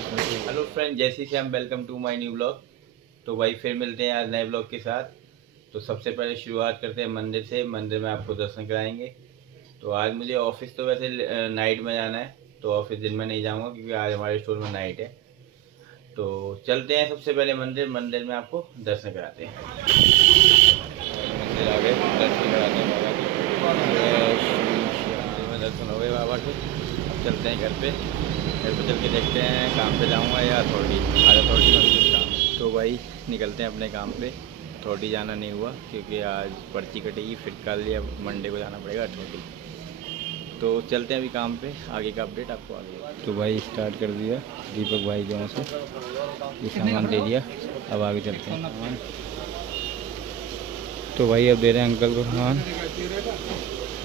खुश नसीब। Hello friend, जय Shri Shyam, welcome to my new blog. तो भाई फिर मिलते हैं आज नए ब्लॉग के साथ। तो सबसे पहले शुरुआत करते हैं मंदिर से। मंदिर में आपको दर्शन कराएंगे। तो आज मुझे ऑफिस तो वैसे नाइट में जाना है, तो ऑफिस दिन में नहीं जाऊंगा क्योंकि आज हमारे स्टोर में नाइट है। तो चलते हैं सबसे पहले मंदिर। मंदिर में आपको दर्शन कराते हैं। मंदिर आ गए, दर्शन कराते हैं बाबा के। मंदिर में दर्शन हो गए बाबा के। अब चलते हैं घर पे। घर पे चल के देखते हैं काम पे जाऊंगा या अथॉरिटी। आज अथॉरिटी में भी कुछ काम है, तो भाई निकलते हैं अपने काम पे। अथॉरिटी जाना नहीं हुआ क्योंकि आज पर्ची कटेगी, फिर कल या मंडे को जाना पड़ेगा अथॉरिटी। तो चलते हैं अभी काम पे, आगे का अपडेट आपको आगे। तो भाई स्टार्ट कर दिया दीपक भाई के यहाँ से, ये सामान दे दिया। अब आगे चलते हैं सामान। तो भाई अब दे रहे हैं अंकल को सामान।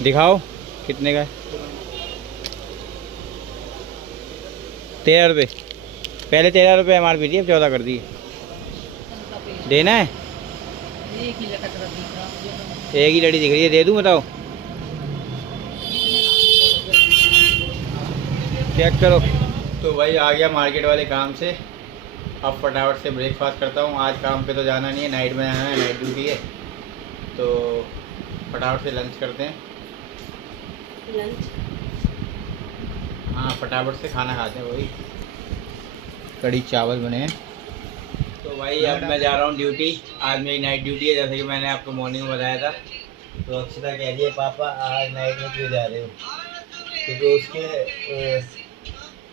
दिखाओ कितने का है। 13 रुपये। पहले 13 रुपये MRP थी, अब 14 कर दी। देना है, एक ही लड़ी दिख रही है, दे दूँ बताओ। चेक करो। तो भाई आ गया मार्केट वाले काम से। अब फटाफट से ब्रेकफास्ट करता हूँ। आज काम पे तो जाना नहीं है, नाइट में जाना है, नाइट ड्यूटी है। तो फटाफट से लंच करते हैं। लंच, हाँ फटाफट से खाना खाते हैं। वही कड़ी चावल बने हैं। तो भाई अब मैं जा रहा हूँ ड्यूटी। आज मेरी नाइट ड्यूटी है, जैसे कि मैंने आपको मॉर्निंग में बताया था। तो अक्षिता कह रही है पापा आज नाइट में क्यों जा रहे हो, क्योंकि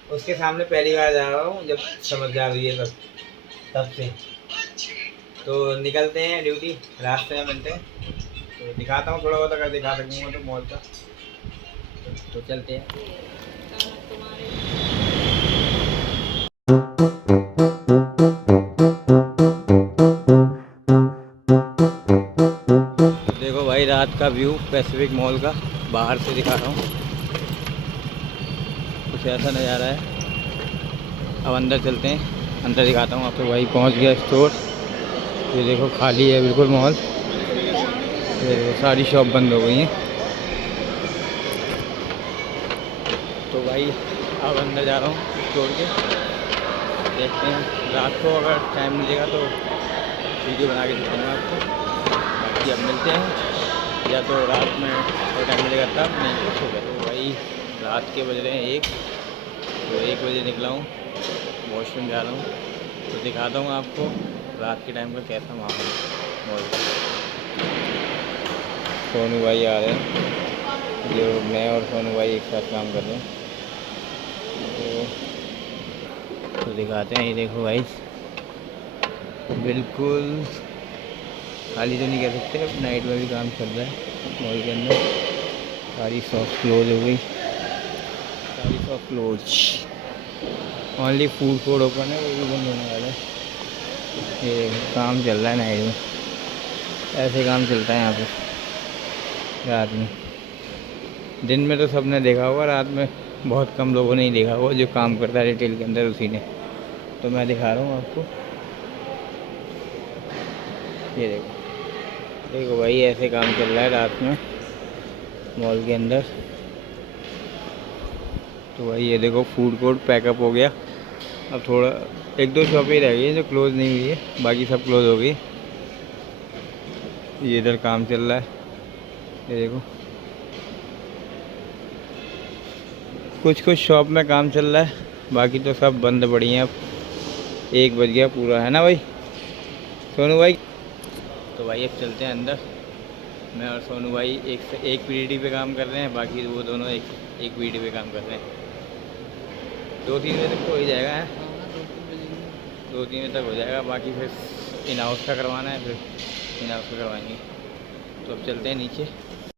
उसके सामने पहली बार जा रहा हूँ, जब समझ जा रही है तब से। तो निकलते हैं ड्यूटी, रास्ते में मिलते हैं। तो दिखाता हूँ थोड़ा बहुत, अगर दिखा सकूँगा तो मॉल का। तो चलते हैं। देखो भाई रात का व्यू पैसिफिक मॉल का, बाहर से दिखा रहा हूँ। कुछ ऐसा नज़ारा है। अब अंदर चलते हैं, अंदर दिखाता हूँ आपको। भाई पहुँच गया स्टोर। ये देखो खाली है बिल्कुल मॉल। ये देखो सारी शॉप बंद हो गई हैं। तो भाई अब अंदर जा रहा हूँ स्टोर के। देखते हैं रात को अगर टाइम मिलेगा तो वीडियो बना के दिखाऊंगा आपको। बाकी अब मिलते हैं, या तो रात में थोड़ा टाइम मिलेगा तब, नहीं तो सुबह। तो भाई रात के बज रहे हैं 1। तो 1 बजे निकला हूँ, वॉशरूम जा रहा हूँ। तो दिखाता हूँ आपको रात के टाइम का कैसा माहौल है मॉल का। सोनू भाई आ रहे हैं, जो मैं और सोनू भाई एक साथ काम कर रहे हैं। तो दिखाते हैं। ये देखो भाई बिल्कुल खाली तो नहीं कह सकते, अब नाइट में भी काम चल रहा है मॉल के अंदर। सारी शॉप क्लोज हो गई, सारी shop close. Only food court open है, वो भी बंद होने वाला है। ये काम चल रहा है नाइट में, ऐसे काम चलता है यहाँ पे रात में। दिन में तो सबने देखा होगा, रात में बहुत कम लोगों ने ही देखा होगा। जो काम करता है रिटेल के अंदर उसी ने। तो मैं दिखा रहा हूँ आपको। ये देखो, देखो भाई ऐसे काम चल रहा है रात में मॉल के अंदर। तो भाई ये देखो फूड कोर्ट पैकअप हो गया। अब थोड़ा 1-2 शॉपें रह गई हैं जो क्लोज़ नहीं हुई है, बाकी सब क्लोज़ हो गई। ये इधर काम चल रहा है, ये देखो कुछ शॉप में काम चल रहा है, बाकी तो सब बंद पड़ी हैं। अब 1 बज गया पूरा, है ना भाई सोनू भाई। तो भाई अब चलते हैं अंदर। मैं और सोनू भाई एक PDD पे काम कर रहे हैं, बाकी वो दोनों एक PDD पे काम कर रहे हैं। 2-3 बजे तक तो हो ही जाएगा, है 2-3 बजे तक हो जाएगा। बाकी फिर इन हाउस का करवाना है, फिर इन हाउस का करवाएंगे। तो अब चलते हैं नीचे।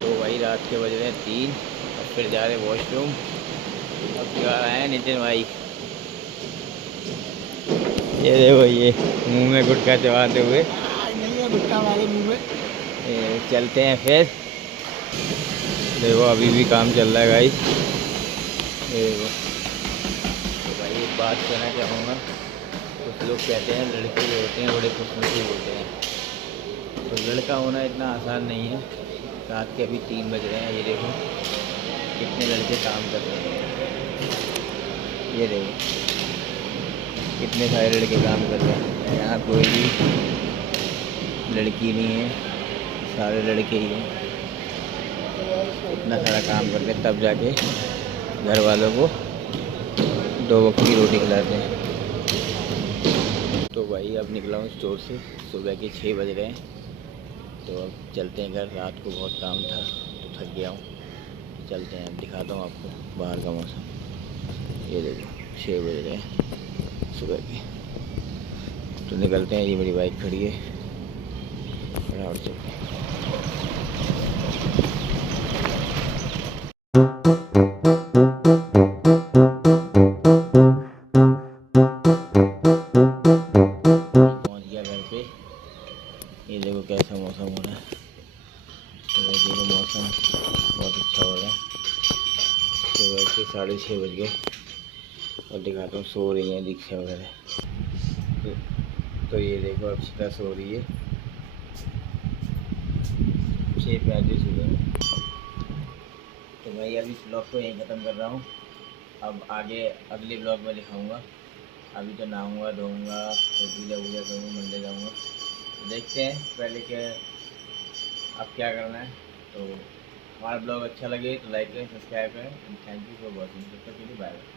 तो भाई रात के बज रहे हैं 3। अब फिर जा रहे हैं वॉशरूम। अब क्या आए हैं नितिन भाई, ये देखो ये मुंह में गुटखा चबाते हुए। नहीं है गुटखा हमारे मुंह में। चलते हैं फिर। देखो अभी भी काम चल रहा है भाई, ये देखो। तो भाई एक बात कहना चाहूँगा, कुछ लोग कहते हैं लड़के जो होते हैं बड़े खुशनसीब होते हैं। तो लड़का होना इतना आसान नहीं है। रात के अभी 3 बज रहे हैं, ये देखो कितने लड़के काम कर रहे हैं। ये देखो कितने सारे लड़के काम कर रहे हैं। यहाँ कोई भी लड़की नहीं है, सारे लड़के ही हैं। इतना सारा काम करते हैं तब जाके घर वालों को 2 वक्त की रोटी खिलाते हैं। तो भाई अब निकला हूँ स्टोर से, सुबह के 6 बज रहे हैं। तो अब चलते हैं घर, रात को बहुत काम था तो थक गया हूँ। तो चलते हैं, अब दिखाता हूँ आपको बाहर का मौसम। ये देखो 6 बज रहे हैं सुबह के। तो निकलते हैं, ये मेरी बाइक खड़ी है, फटाफट चलते हैं। पहुँच गया घर पे। ये देखो कैसा मौसम हो रहा है। सुबह देखो मौसम बहुत अच्छा हो रहा है। सुबह के 6:30 बज गए और दिखाता हूँ, सो रही हैं दीक्षा वगैरह। तो ये देखो अक्षिता सो रही है। 6:35 हुए हैं। तो भाई अभी इस ब्लॉग को यहीं ख़त्म कर रहा हूँ। अब आगे अगले ब्लॉग में दिखाऊंगा। अभी तो नहाऊंगा, धोऊंगा, तो पूजा वूजा करूँगा, मंदिर जाऊँगा। तो देखते हैं पहले क्या अब क्या करना है। तो हमारा ब्लॉग अच्छा लगे तो लाइक करें, सब्सक्राइब करें। And thank you for watching. तब तक के लिए बाय बाय।